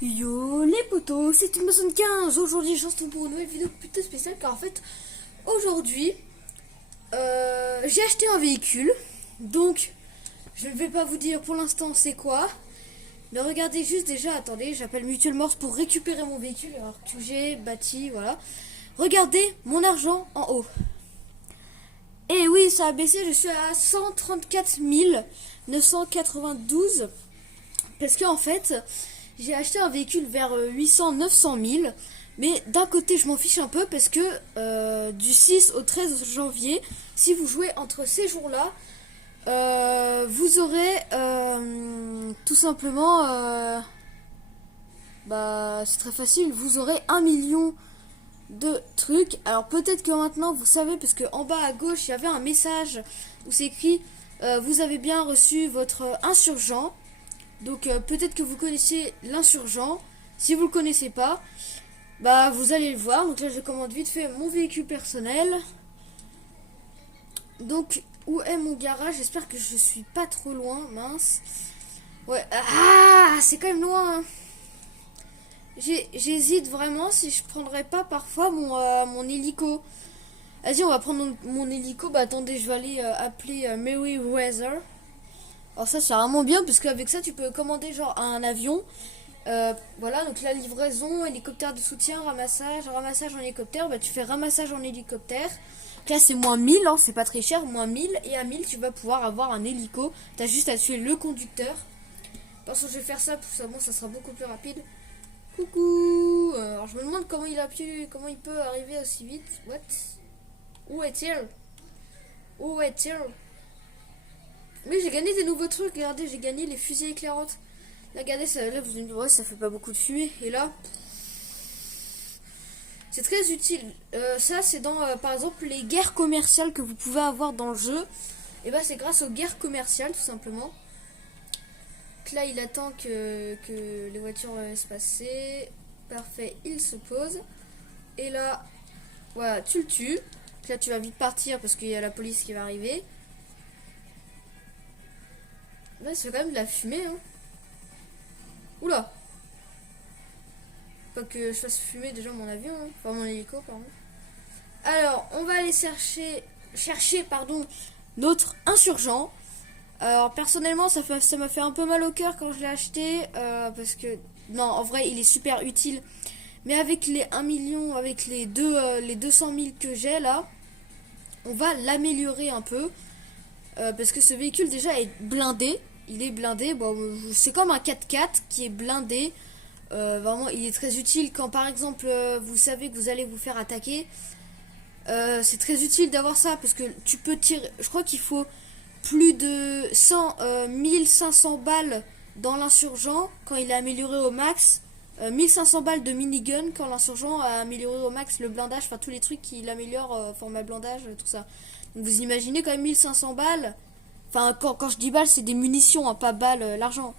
Yo les potos, c'est une 15. Aujourd'hui je lance pour une nouvelle vidéo plutôt spéciale car en fait aujourd'hui j'ai acheté un véhicule. Donc je ne vais pas vous dire pour l'instant c'est quoi. Mais regardez juste déjà, attendez, j'appelle Mutual Morse pour récupérer mon véhicule alors que j'ai bâti, voilà. Regardez mon argent en haut. Et oui, ça a baissé, je suis à 134 992 parce qu'en fait j'ai acheté un véhicule vers 800-900 000. Mais d'un côté, je m'en fiche un peu parce que du 6 au 13 janvier, si vous jouez entre ces jours-là, vous aurez tout simplement, c'est très facile, vous aurez 1 million de trucs. Alors peut-être que maintenant vous savez, parce que en bas à gauche, il y avait un message où c'est écrit vous avez bien reçu votre insurgent. Donc peut-être que vous connaissez l'insurgent. Si vous le connaissez pas, bah vous allez le voir. Donc là je commande vite fait mon véhicule personnel. Donc où est mon garage? J'espère que je suis pas trop loin, mince. Ouais, c'est quand même loin, hein. J'hésite vraiment si je prendrais pas parfois mon hélico. Vas-y, on va prendre mon hélico. Bah attendez, je vais aller appeler Meriwether. Alors ça c'est vraiment bien parce qu'avec ça tu peux commander genre un avion. Voilà, donc la livraison, hélicoptère de soutien, ramassage en hélicoptère. Bah tu fais ramassage en hélicoptère. Donc là c'est moins 1000, hein, c'est pas très cher, moins 1000. Et à 1000 tu vas pouvoir avoir un hélico. T'as juste à tuer le conducteur. Parce que je vais faire ça, pour ça, bon, ça sera beaucoup plus rapide. Coucou. Alors je me demande comment comment il peut arriver aussi vite. What? Où est-il? Où est-il? Mais j'ai gagné des nouveaux trucs, regardez, j'ai gagné les fusées éclairantes. Là, regardez, là vous me ouais, ça fait pas beaucoup de fumée. Et là, c'est très utile. Ça, c'est dans, par exemple, les guerres commerciales que vous pouvez avoir dans le jeu. Et bah, c'est grâce aux guerres commerciales, tout simplement. Donc là, il attend que les voitures se passer. Parfait, il se pose. Et là, voilà, tu le tues. Donc là, tu vas vite partir parce qu'il y a la police qui va arriver. Là, c'est quand même de la fumée, hein. Oula! Pas que je fasse fumer déjà mon avion, hein. Enfin mon hélico, pardon. Alors, on va aller chercher notre insurgent. Alors, personnellement, ça m'a fait un peu mal au cœur quand je l'ai acheté. Parce que, non, en vrai, il est super utile. Mais avec les 1 million, avec les 200 000 que j'ai là, on va l'améliorer un peu. Parce que ce véhicule déjà est blindé. Il est blindé. Bon, c'est comme un 4x4 qui est blindé. Vraiment, il est très utile quand par exemple vous savez que vous allez vous faire attaquer. C'est très utile d'avoir ça parce que tu peux tirer. Je crois qu'il faut plus de 1500 balles dans l'insurgent quand il est amélioré au max. 1500 balles de minigun quand l'insurgent a amélioré au max le blindage, enfin tous les trucs qu'il améliore, format blindage, tout ça. Donc vous imaginez quand même 1500 balles. Enfin, quand je dis balles, c'est des munitions, hein, pas balles, l'argent.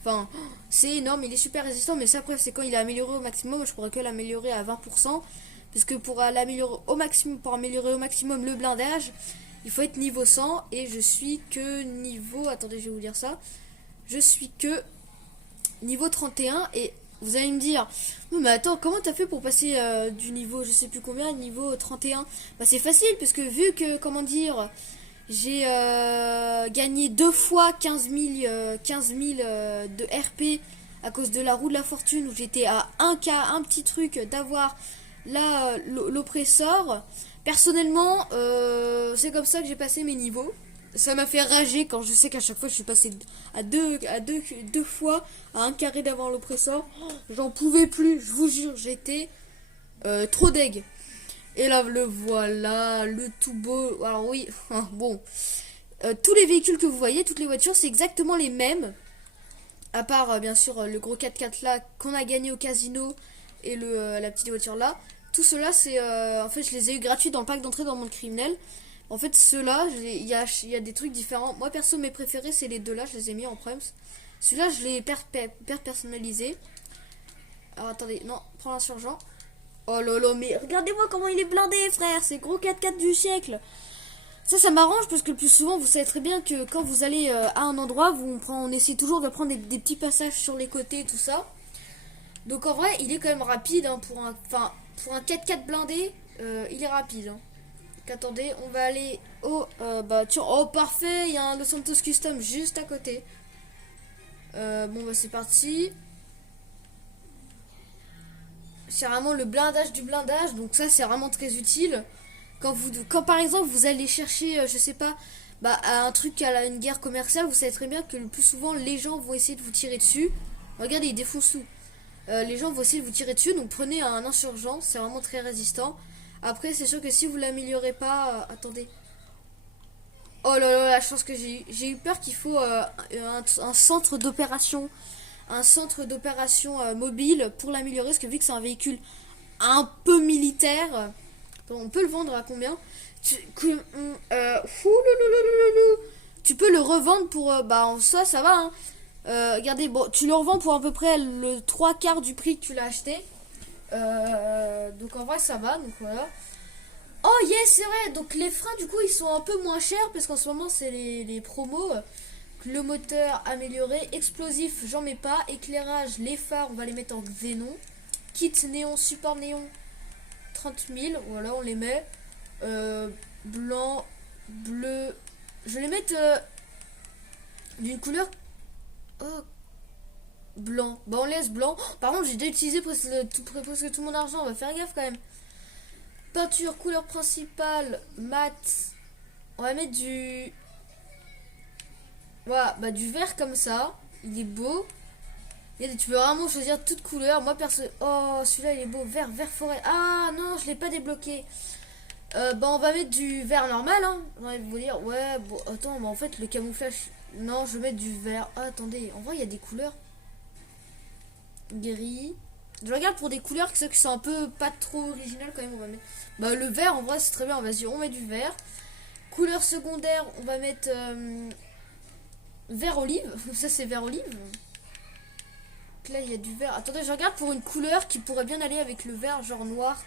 Enfin, c'est énorme, il est super résistant, mais ça, après, c'est quand il est amélioré au maximum. Je pourrais que l'améliorer à 20%. Parce que pour l'améliorer au maximum, pour améliorer au maximum le blindage, il faut être niveau 100. Et je suis que niveau. Attendez, je vais vous dire ça. Je suis que niveau 31. Et vous allez me dire, mais attends, comment t'as fait pour passer du niveau, je sais plus combien, niveau 31? Bah, c'est facile, parce que vu que, comment dire. J'ai gagné 2 fois 15 000 de RP à cause de la roue de la fortune où j'étais à un petit truc d'avoir là l'oppresseur. Personnellement, c'est comme ça que j'ai passé mes niveaux. Ça m'a fait rager quand je sais qu'à chaque fois je suis passé à deux fois à un carré d'avoir l'oppresseur. J'en pouvais plus, je vous jure, j'étais trop deg. Et là, le voilà, le tout beau. Alors oui, bon. Tous les véhicules que vous voyez, toutes les voitures, c'est exactement les mêmes. À part, bien sûr, le gros 4x4 là qu'on a gagné au casino et la petite voiture là. Tout cela, c'est... en fait, je les ai eu gratuits dans le pack d'entrée dans le monde criminel. En fait, ceux-là, il y a des trucs différents. Moi, perso, mes préférés, c'est les deux là. Je les ai mis en primes. Celui-là, je l'ai personnalisé. Alors, attendez. Non, prends l'insurgent. Oh là là, mais regardez-moi comment il est blindé, frère. C'est gros 4x4 du siècle. Ça m'arrange parce que le plus souvent, vous savez très bien que quand vous allez à un endroit, on essaie toujours de prendre des petits passages sur les côtés, tout ça. Donc en vrai, il est quand même rapide hein, pour un 4x4 blindé, il est rapide. Hein. Donc, attendez, on va aller au oh parfait, il y a un Los Santos Custom juste à côté. Bon bah c'est parti. C'est vraiment le blindage du blindage, donc ça c'est vraiment très utile. Quand par exemple vous allez chercher, je sais pas, un truc à une guerre commerciale, vous savez très bien que le plus souvent les gens vont essayer de vous tirer dessus. Regardez, il défonce tout. Les gens vont essayer de vous tirer dessus, donc prenez un insurgent, c'est vraiment très résistant. Après, c'est sûr que si vous l'améliorez pas, attendez. Oh là là, la chance que j'ai eu peur qu'il faut un centre d'opération, mobile pour l'améliorer, parce que vu que c'est un véhicule un peu militaire, on peut le vendre à combien? Tu peux le revendre pour en soi ça va hein. Regardez, bon, tu le revends pour à peu près le 3/4 du prix que tu l'as acheté. Donc en vrai ça va, donc voilà. Oh yes, c'est vrai, donc les freins du coup ils sont un peu moins chers parce qu'en ce moment c'est les promos. Le moteur amélioré, explosif j'en mets pas, éclairage, les phares on va les mettre en xénon. Kit néon, support néon 30 000, voilà on les met. Blanc, bleu, je vais les mettre d'une couleur blanc. Bah on laisse blanc. Par contre j'ai déjà utilisé presque tout mon argent. On va faire gaffe quand même. Peinture, couleur principale, mat. On va mettre du... Voilà, du vert comme ça. Il est beau. Et tu peux vraiment choisir toute couleur. Moi perso... Oh celui-là il est beau. Vert forêt. Ah non je l'ai pas débloqué. On va mettre du vert normal hein. J'ai envie de vous dire. Ouais bon attends mais en fait le camouflage... Non je vais mettre du vert. Ah, attendez en vrai il y a des couleurs. Gris. Je regarde pour des couleurs qui sont un peu pas trop originales quand même. On va mettre le vert en vrai c'est très bien. Vas-y on met du vert. Couleur secondaire on va mettre vert olive. Ça c'est vert olive. Donc là il y a du vert. Attendez je regarde pour une couleur qui pourrait bien aller avec le vert genre noir.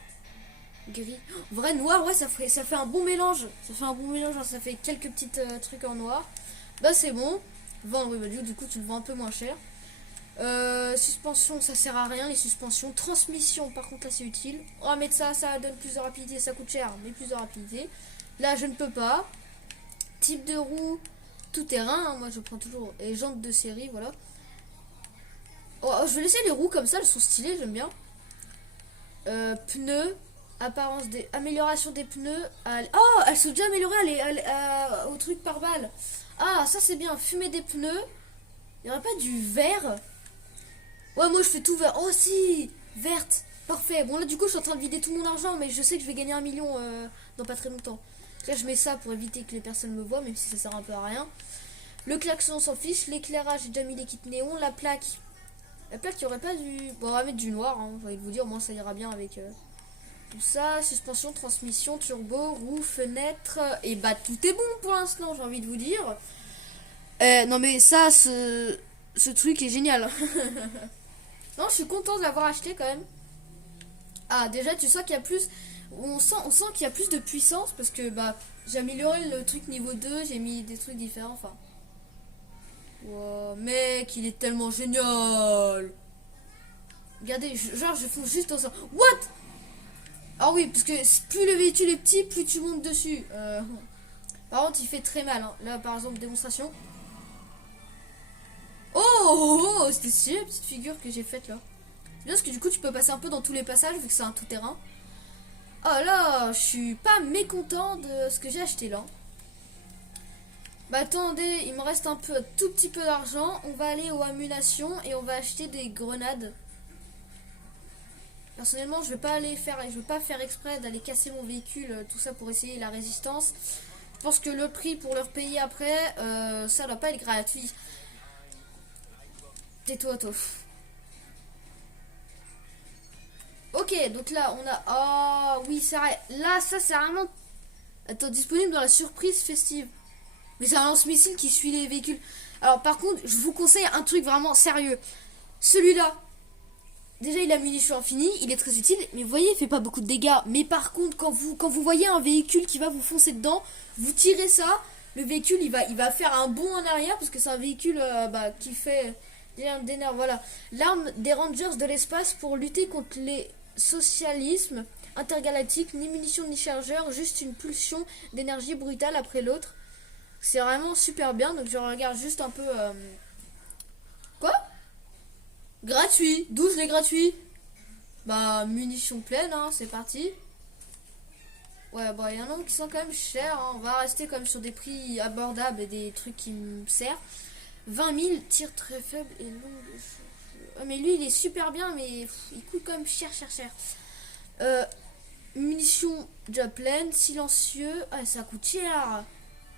Gris. Vrai noir ouais ça fait un bon mélange. Ça fait un bon mélange. Genre, ça fait quelques petits trucs en noir. Bah c'est bon. Vendre oui, du coup tu le vends un peu moins cher. Suspension ça sert à rien les suspensions. Transmission par contre là c'est utile. On va mettre ça donne plus de rapidité. Ça coûte cher mais plus de rapidité. Là je ne peux pas. Type de roue tout terrain hein, moi je prends toujours. Et jantes de série voilà. Je vais laisser les roues comme ça elles sont stylées j'aime bien. Pneus amélioration des pneus. Elles sont déjà améliorées au truc par balle. Ah ça c'est bien. Fumer des pneus. Il n'y aurait pas du vert? Ouais, moi je fais tout vert. Oh si, verte. Parfait. Bon là du coup je suis en train de vider tout mon argent, mais je sais que je vais gagner 1 million dans pas très longtemps. Là je mets ça pour éviter que les personnes me voient, même si ça sert un peu à rien. Le klaxon on s'en fiche. L'éclairage j'ai déjà mis les kits néons. La plaque il n'y aurait pas du... Bon on va mettre du noir, hein, j'ai envie de vous dire, au moins ça ira bien avec tout ça. Suspension, transmission, turbo, roue, fenêtre. Et tout est bon pour l'instant j'ai envie de vous dire. Non mais ça ce truc est génial. Non, je suis content de l'avoir acheté quand même. Ah, déjà, tu sens qu'il y a plus... On sent qu'il y a plus de puissance parce que j'ai amélioré le truc niveau 2, j'ai mis des trucs différents, enfin. Wow, mec, il est tellement génial. Regardez, je fonce juste dans ça. What? Ah oui, parce que plus le véhicule est petit, plus tu montes dessus. Par contre, il fait très mal. Hein. Là, par exemple, démonstration. Oh, c'était stylé la petite figure que j'ai faite là. C'est bien parce que du coup tu peux passer un peu dans tous les passages vu que c'est un tout terrain. Oh là, je suis pas mécontent de ce que j'ai acheté là. Attendez, il me reste un tout petit peu d'argent. On va aller aux ammunitions et on va acheter des grenades. Personnellement, je vais pas faire exprès d'aller casser mon véhicule, tout ça pour essayer la résistance. Je pense que le prix pour leur payer après, ça doit pas être gratuit. Tais-toi, toi. Ok, donc là, on a... Oh, oui, c'est vrai. Là, ça, c'est vraiment... Attends, disponible dans la surprise festive. Mais c'est un lance-missile qui suit les véhicules. Alors, par contre, je vous conseille un truc vraiment sérieux. Celui-là, déjà, il a munitions infinies. Il est très utile. Mais vous voyez, il fait pas beaucoup de dégâts. Mais par contre, quand vous voyez un véhicule qui va vous foncer dedans, vous tirez ça. Le véhicule, il va faire un bond en arrière. Parce que c'est un véhicule qui fait... d'énerve, voilà. L'arme des Rangers de l'espace pour lutter contre les socialismes intergalactiques, ni munitions ni chargeurs, juste une pulsion d'énergie brutale après l'autre. C'est vraiment super bien, donc je regarde juste un peu... Quoi? Gratuit, 12 les gratuits. Bah, munitions pleines, hein, c'est parti. Ouais, bah, il y en a qui sont quand même chers, hein. On va rester comme sur des prix abordables et des trucs qui me servent. 20 000, tir très faible et long. Mais lui, il est super bien, mais il coûte quand même cher. Munitions déjà pleines, silencieux. Ah, ça coûte cher.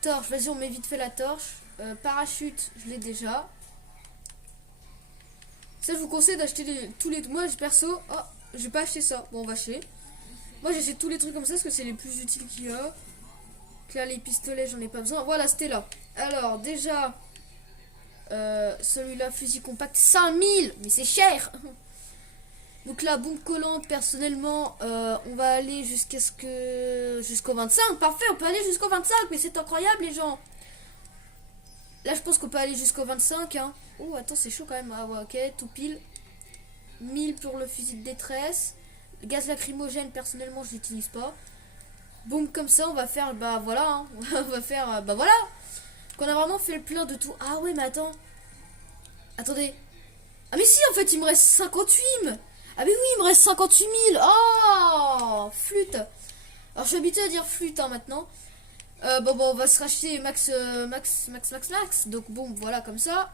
Torche, vas-y, on met vite fait la torche. Parachute, je l'ai déjà. Ça, je vous conseille d'acheter tous les... Moi, perso, oh, je vais pas acheter ça. Bon, on va acheter. Moi, j'achète tous les trucs comme ça parce que c'est les plus utiles qu'il y a. Donc là, les pistolets, j'en ai pas besoin. Voilà, c'était là. Alors, déjà, celui-là, fusil compact, 5000. Mais c'est cher. Donc là, bombe collante, personnellement, on va aller jusqu'au 25. Parfait, on peut aller jusqu'au 25, mais c'est incroyable, les gens. Là, je pense qu'on peut aller jusqu'au 25. Hein. Oh, attends, c'est chaud quand même. Ah ouais, ok, tout pile. 1000 pour le fusil de détresse. Le gaz lacrymogène, personnellement, je l'utilise pas. Boum, comme ça, on va faire, bah voilà. Hein. On va faire, bah voilà. Qu'on a vraiment fait le plein de tout. Ah ouais, mais attends. Attendez. Ah mais si, en fait, il me reste 58 000. Ah mais oui, il me reste 58 000. Oh, flûte. Alors, je suis habitué à dire flûte, hein, maintenant. Bon, on va se racheter max. Donc, bon, voilà, comme ça.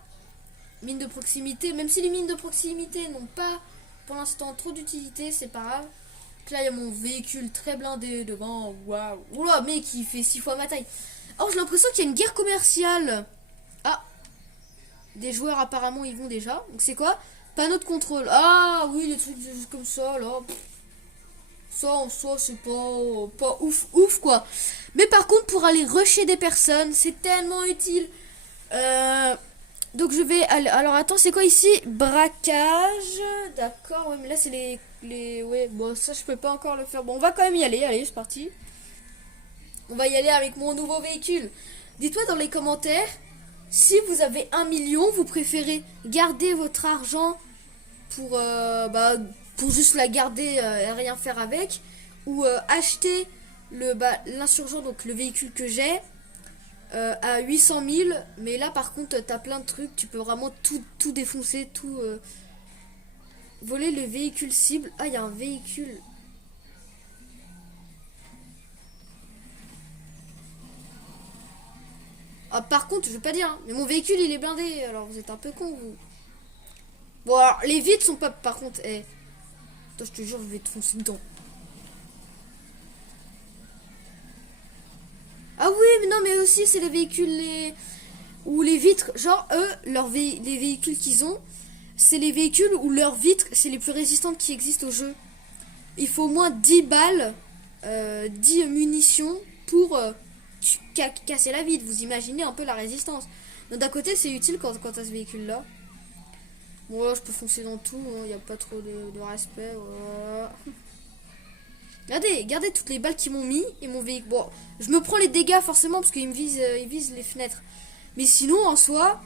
Mine de proximité. Même si les mines de proximité n'ont pas, pour l'instant, trop d'utilité, c'est pas grave. Donc là, il y a mon véhicule très blindé devant. Waouh. Oula, mec, il fait 6 fois ma taille. Oh, j'ai l'impression qu'il y a une guerre commerciale. Ah. Des joueurs, apparemment, ils vont déjà. Donc, c'est quoi? Panneau de contrôle. Ah, oui, les trucs juste comme ça, là. Ça, en soi, c'est pas ouf, quoi. Mais par contre, pour aller rusher des personnes, c'est tellement utile. Donc, je vais aller... Alors, attends, c'est quoi ici? Braquage. D'accord, ouais, mais là, c'est les... Ouais, bon, ça, je peux pas encore le faire. Bon, on va quand même y aller. Allez, c'est parti. On va y aller avec mon nouveau véhicule. Dites-moi dans les commentaires, si vous avez 1 million, vous préférez garder votre argent pour juste la garder et rien faire avec, ou acheter l'insurgent, donc le véhicule que j'ai, à 800 000. Mais là, par contre, t'as plein de trucs, tu peux vraiment tout défoncer, tout voler le véhicule cible. Ah, il y a un véhicule. Ah, par contre, je veux pas dire, hein, mais mon véhicule il est blindé, alors vous êtes un peu con, vous. Bon, alors les vitres sont pas. Par contre, toi, je te jure, je vais te foncer dedans. Ah oui, mais non, mais aussi, c'est les véhicules où les vitres, genre, eux, les véhicules qu'ils ont, c'est les véhicules où leurs vitres, c'est les plus résistantes qui existent au jeu. Il faut au moins 10 balles, 10 munitions pour casser la vitre. Vous imaginez un peu la résistance. Donc d'un côté, c'est utile quand t'as ce véhicule-là. Bon, là, je peux foncer dans tout, il n'y a pas trop de respect. Voilà. Regardez toutes les balles qu'ils m'ont mis et mon véhicule. Bon, je me prends les dégâts forcément parce qu'ils ils visent les fenêtres. Mais sinon, en soi,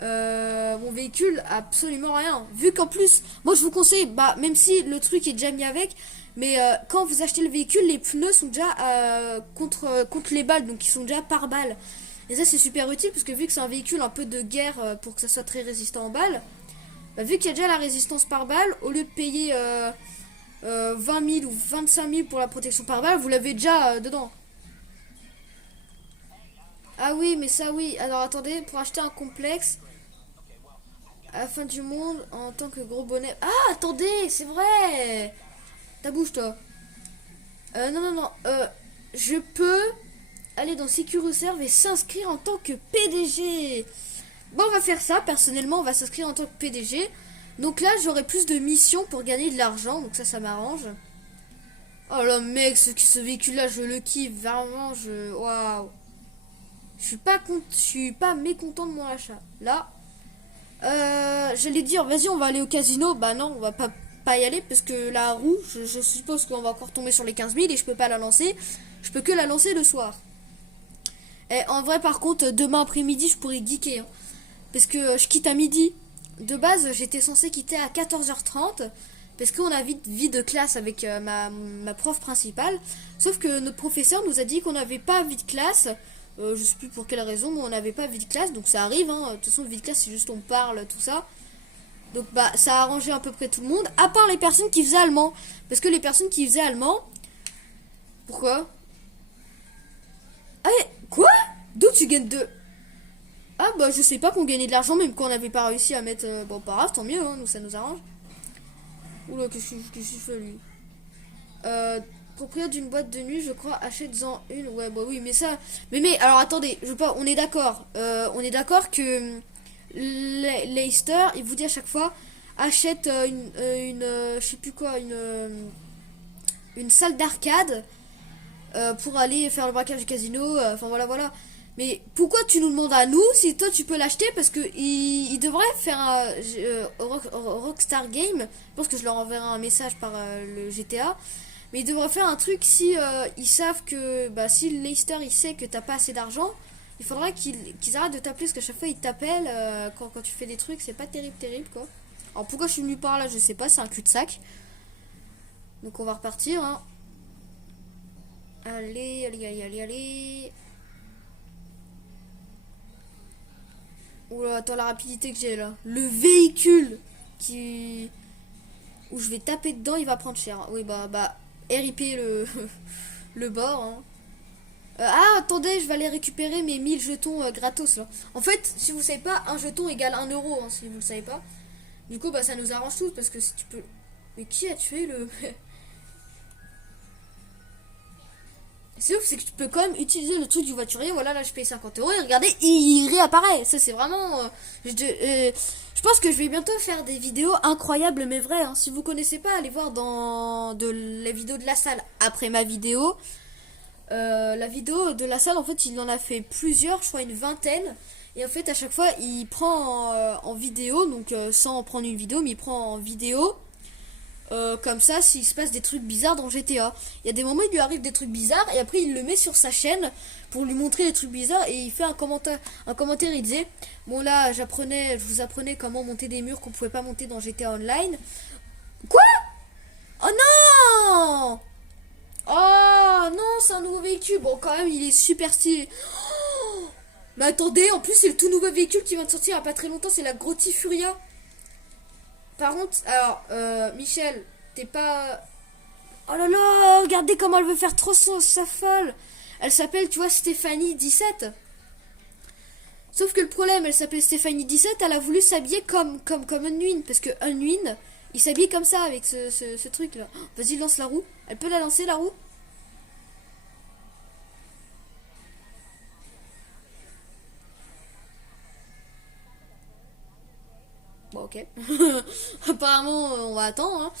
mon véhicule, absolument rien. Vu qu'en plus, moi je vous conseille, bah, même si le truc est déjà mis avec, mais quand vous achetez le véhicule, les pneus sont déjà contre les balles, donc ils sont déjà par balle. Et ça, c'est super utile parce que vu que c'est un véhicule un peu de guerre pour que ça soit très résistant aux balles, bah, vu qu'il y a déjà la résistance par balle, au lieu de payer 20 000 ou 25 000 pour la protection par balle, vous l'avez déjà dedans. Ah oui, mais ça oui. Alors attendez, pour acheter un complexe à la fin du monde en tant que gros bonnet. Ah, attendez, c'est vrai. Ta bouche, toi. Non. Je peux aller dans SecureServe et s'inscrire en tant que PDG. Bon, on va faire ça. Personnellement, on va s'inscrire en tant que PDG. Donc là, j'aurai plus de missions pour gagner de l'argent. Donc ça m'arrange. Oh là, mec, ce véhicule-là, je le kiffe. Vraiment, waouh. Je suis pas mécontent de mon achat. Là, j'allais dire, vas-y, on va aller au casino. Bah non, on va pas y aller parce que la roue, je suppose qu'on va encore tomber sur les 15 000 et je peux pas la lancer. Je peux que la lancer le soir. Et en vrai, par contre, demain après-midi, je pourrais geeker. Hein, parce que je quitte à midi de base, j'étais censée quitter à 14h30 parce qu'on a vie de classe avec ma prof principale. Sauf que notre professeur nous a dit qu'on n'avait pas vie de classe. Je sais plus pour quelle raison, mais on n'avait pas vie de classe. Donc ça arrive, hein. De toute façon, vie de classe, c'est juste on parle, tout ça. Donc bah ça a arrangé à peu près tout le monde, à part les personnes qui faisaient allemand. Parce que les personnes qui faisaient allemand... Pourquoi? Ah, quoi? D'où tu gagnes de... Ah bah je sais pas qu'on gagnait de l'argent même quand on n'avait pas réussi à mettre... Bon pas grave, tant mieux, hein, nous ça nous arrange. Oula, qu'est-ce que je fais lui? Propriétaire d'une boîte de nuit, je crois, achète-en une. Ouais bah oui mais ça... Mais alors attendez, je veux pas... On est d'accord. On est d'accord que... Leicester, il vous dit à chaque fois... Achète je sais plus quoi, une salle d'arcade... pour aller faire le braquage du casino, enfin voilà. Mais pourquoi tu nous demandes à nous si toi tu peux l'acheter? Parce que il devrait faire Rockstar Game. Je pense que je leur enverrai un message par le GTA. Mais il devrait faire un truc si ils savent que bah, si Leicester il sait que t'as pas assez d'argent, il faudra qu'ils arrêtent de t'appeler parce qu'à chaque fois ils t'appellent quand tu fais des trucs, c'est pas terrible quoi. Alors pourquoi je suis venu par là, je sais pas, c'est un cul-de-sac. Donc on va repartir hein. Allez. Oula, attends la rapidité que j'ai là. Le véhicule où je vais taper dedans, il va prendre cher. Oui, bah, RIP le bord. Hein. Attendez, je vais aller récupérer mes 1000 jetons gratos là. En fait, si vous savez pas, un jeton égale 1 euro, hein, si vous le savez pas. Du coup, bah, ça nous arrange tous parce que si tu peux. Mais qui a tué le. C'est ouf, c'est que tu peux quand même utiliser le truc du voiturier. Voilà, là je paye 50 euros et regardez, il réapparaît. Ça, c'est vraiment. Je pense que je vais bientôt faire des vidéos incroyables mais vraies. Hein. Si vous connaissez pas, allez voir dans les vidéos de la salle après ma vidéo. La vidéo de la salle, en fait, il en a fait plusieurs, je crois une vingtaine. Et en fait, à chaque fois, il prend en vidéo, donc sans prendre une vidéo, mais il prend en vidéo. Comme ça, s'il se passe des trucs bizarres dans GTA, il y a des moments il lui arrive des trucs bizarres et après il le met sur sa chaîne pour lui montrer les trucs bizarres et il fait un commentaire. Il disait bon là je vous apprenais comment monter des murs qu'on pouvait pas monter dans GTA Online. Quoi? Oh non! Oh non, c'est un nouveau véhicule. Bon quand même il est super stylé. Oh, mais attendez, en plus c'est le tout nouveau véhicule qui vient de sortir il y a pas très longtemps, c'est la Grotti Furia. Par contre, alors, Michel, t'es pas... Oh là là, regardez comment elle veut faire trop sa folle. Elle s'appelle, tu vois, Stéphanie 17. Sauf que le problème, elle s'appelle Stéphanie 17, elle a voulu s'habiller comme Unwin. Parce que Unwin, il s'habille comme ça avec ce truc-là. Oh, vas-y, lance la roue. Elle peut la lancer, la roue? Bon, ok. Apparemment, on va attendre. Hein.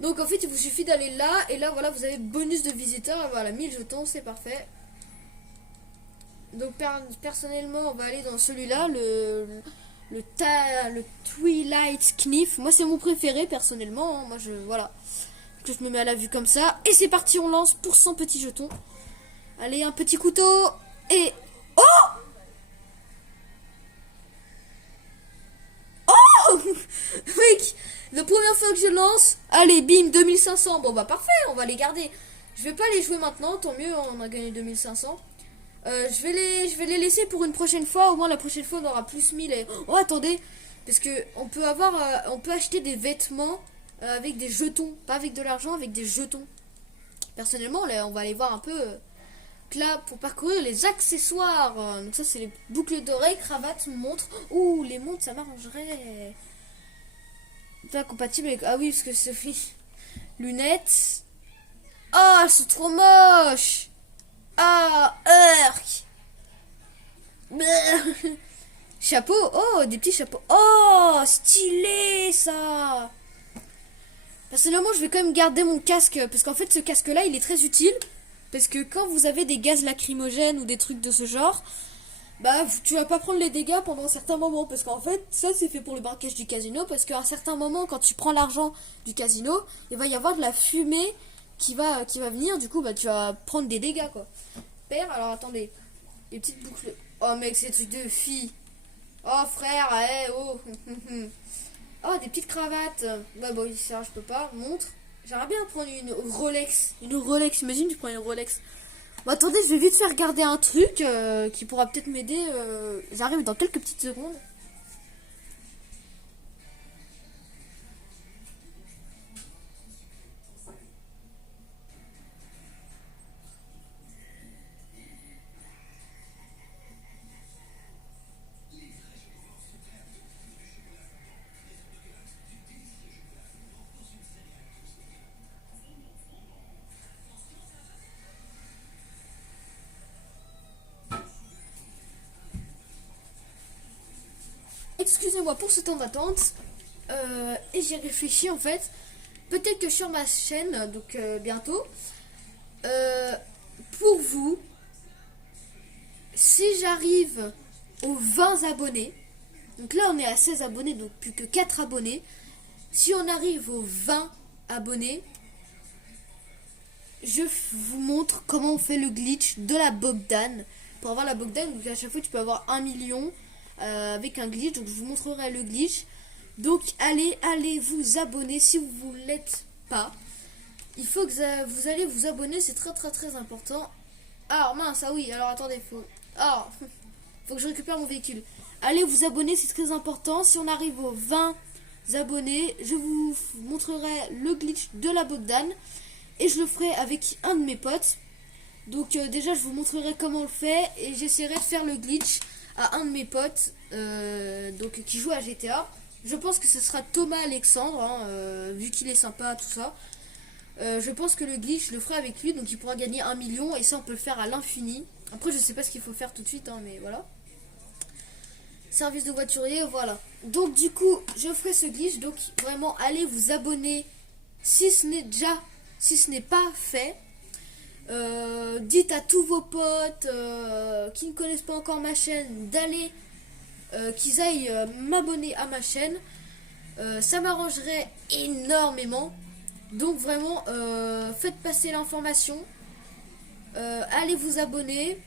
Donc, en fait, il vous suffit d'aller là. Et là, voilà, vous avez bonus de visiteurs. Voilà, 1000 jetons, c'est parfait. Donc, personnellement, on va aller dans celui-là. Le Twilight Knife. Moi, c'est mon préféré, personnellement. Hein. Moi, voilà. Que je me mets à la vue comme ça. Et c'est parti, on lance pour 100 petits jetons. Allez, un petit couteau. Et... Oh! Mec, la première fois que je lance, allez, bim, 2500. Bon, bah parfait, on va les garder. Je vais pas les jouer maintenant, tant mieux, on a gagné 2500. Je vais les laisser pour une prochaine fois. Au moins, la prochaine fois, on aura plus 1000. Et... Oh, attendez, parce que on peut acheter des vêtements avec des jetons. Pas avec de l'argent, avec des jetons. Personnellement, là, on va aller voir un peu. Là, pour parcourir les accessoires. Donc, ça, c'est les boucles d'oreilles, cravates, montres. Ouh, les montres, ça m'arrangerait. Pas compatible avec... Ah oui, parce que Sophie... Lunettes. Oh, elles sont trop moches. Ah, chapeau. Oh, des petits chapeaux. Oh, stylé, ça. Personnellement, je vais quand même garder mon casque. Parce qu'en fait, ce casque-là, il est très utile. Parce que quand vous avez des gaz lacrymogènes ou des trucs de ce genre... Bah, tu vas pas prendre les dégâts pendant un certain moment. Parce qu'en fait, ça c'est fait pour le braquage du casino. Parce qu'à un certain moment, quand tu prends l'argent du casino, il va y avoir de la fumée qui va venir. Du coup, bah, tu vas prendre des dégâts, quoi. Père, alors attendez. Les petites boucles. Oh, mec, c'est des trucs de filles. Oh frère, oh. Oh, des petites cravates. Bah bon, ça je peux pas. Montre. J'aimerais bien prendre une Rolex. Une Rolex, imagine tu prends une Rolex. Bon attendez, je vais vite faire regarder un truc qui pourra peut-être m'aider. J'arrive dans quelques petites secondes. Excusez-moi pour ce temps d'attente. Et j'ai réfléchi en fait. Peut-être que sur ma chaîne, donc bientôt, euh, pour vous, si j'arrive aux 20 abonnés, donc là on est à 16 abonnés, donc plus que 4 abonnés. Si on arrive aux 20 abonnés, je vous montre comment on fait le glitch de la Bogdan. Pour avoir la Bogdan, donc à chaque fois tu peux avoir 1 million avec un glitch, donc je vous montrerai le glitch. Donc allez vous abonner si vous ne l'êtes pas. Il faut que vous allez vous abonner, c'est très important. Alors mince, ah oui, alors attendez, faut que je récupère mon véhicule. Allez vous abonner, c'est très important. Si on arrive aux 20 abonnés, je vous montrerai le glitch de la Bogdan. Et je le ferai avec un de mes potes. Donc déjà je vous montrerai comment on le fait. Et j'essaierai de faire le glitch à un de mes potes donc qui joue à GTA. Je pense que ce sera Thomas Alexandre hein, vu qu'il est sympa tout ça. Je pense que le glitch je le ferai avec lui. Donc il pourra gagner 1 million. Et ça on peut le faire à l'infini. Après je sais pas ce qu'il faut faire tout de suite hein, mais voilà. Service de voiturier, voilà. Donc du coup je ferai ce glitch. Donc vraiment allez vous abonner si ce n'est pas fait. Dites à tous vos potes qui ne connaissent pas encore ma chaîne d'aller qu'ils aillent m'abonner à ma chaîne. Ça m'arrangerait énormément. Donc vraiment faites passer l'information. Allez vous abonner,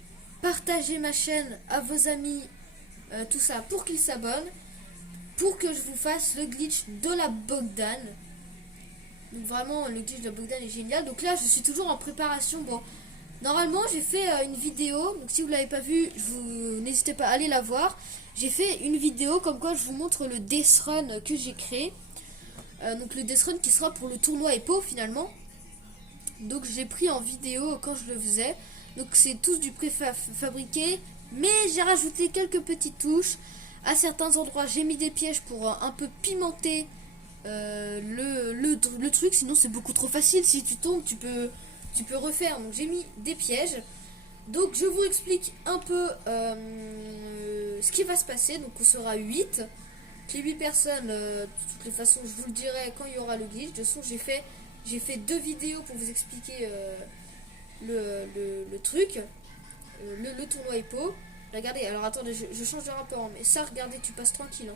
partagez ma chaîne à vos amis, tout ça pour qu'ils s'abonnent, pour que je vous fasse le glitch de la Bogdan. Donc vraiment le glitch de la Bogdan est génial. Donc là je suis toujours en préparation. Bon, normalement j'ai fait une vidéo. Donc si vous l'avez pas vue, n'hésitez pas à aller la voir. J'ai fait une vidéo comme quoi je vous montre le Death Run que j'ai créé. Donc le Death Run qui sera pour le tournoi EPO finalement. Donc j'ai pris en vidéo quand je le faisais. Donc c'est tous du préfabriqué. Mais j'ai rajouté quelques petites touches. À certains endroits j'ai mis des pièges pour un peu pimenter le truc. Sinon c'est beaucoup trop facile. Si tu tombes tu peux refaire. Donc j'ai mis des pièges. Donc je vous explique un peu ce qui va se passer. Donc on sera 8. Les 8 personnes, de toutes les façons je vous le dirai quand il y aura le glitch. De toute façon j'ai fait 2 vidéos pour vous expliquer le truc, le tournoi EPO. Regardez, alors attendez, je change de rapport, mais ça regardez, tu passes tranquille.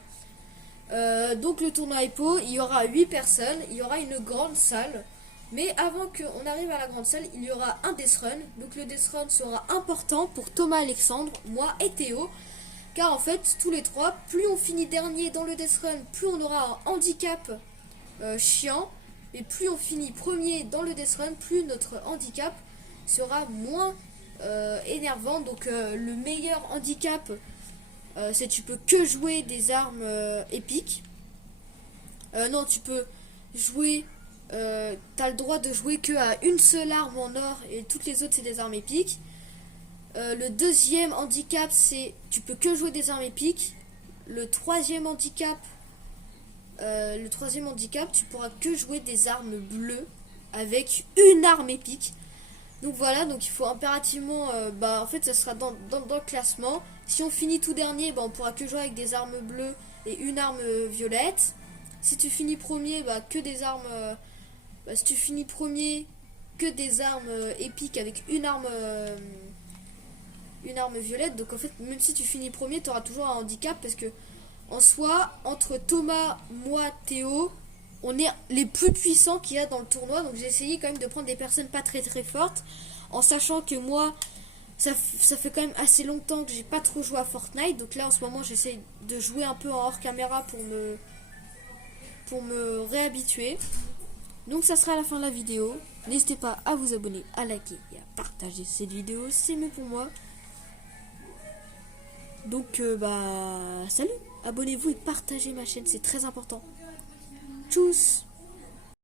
Hein. Donc le tournoi EPO, il y aura 8 personnes, il y aura une grande salle. Mais avant qu'on arrive à la grande salle, il y aura un Death Run. Donc le Death Run sera important pour Thomas Alexandre, moi et Théo. Car en fait, tous les trois, plus on finit dernier dans le Death Run, plus on aura un handicap chiant. Et plus on finit premier dans le Death Run, plus notre handicap sera moins énervant. Donc le meilleur handicap, c'est tu peux que jouer des armes épiques. Non, tu peux jouer... t'as le droit de jouer que à une seule arme en or et toutes les autres c'est des armes épiques. Le deuxième handicap c'est tu peux que jouer des armes épiques. Le troisième handicap tu pourras que jouer des armes bleues avec une arme épique. Donc voilà, donc il faut impérativement en fait ça sera dans le classement. Si on finit tout dernier, on pourra que jouer avec des armes bleues et une arme violette. Si tu finis premier, que des armes si tu finis premier, que des armes épiques avec une arme violette. Donc en fait même si tu finis premier, tu auras toujours un handicap parce que en soi entre Thomas, moi, Théo, on est les plus puissants qu'il y a dans le tournoi. Donc j'ai essayé quand même de prendre des personnes pas très fortes, en sachant que moi ça fait quand même assez longtemps que j'ai pas trop joué à Fortnite. Donc là, en ce moment, j'essaie de jouer un peu en hors caméra pour me réhabituer. Donc ça sera la fin de la vidéo. N'hésitez pas à vous abonner, à liker et à partager cette vidéo. C'est mieux pour moi. Donc salut. Abonnez-vous et partagez ma chaîne. C'est très important. Tchuss.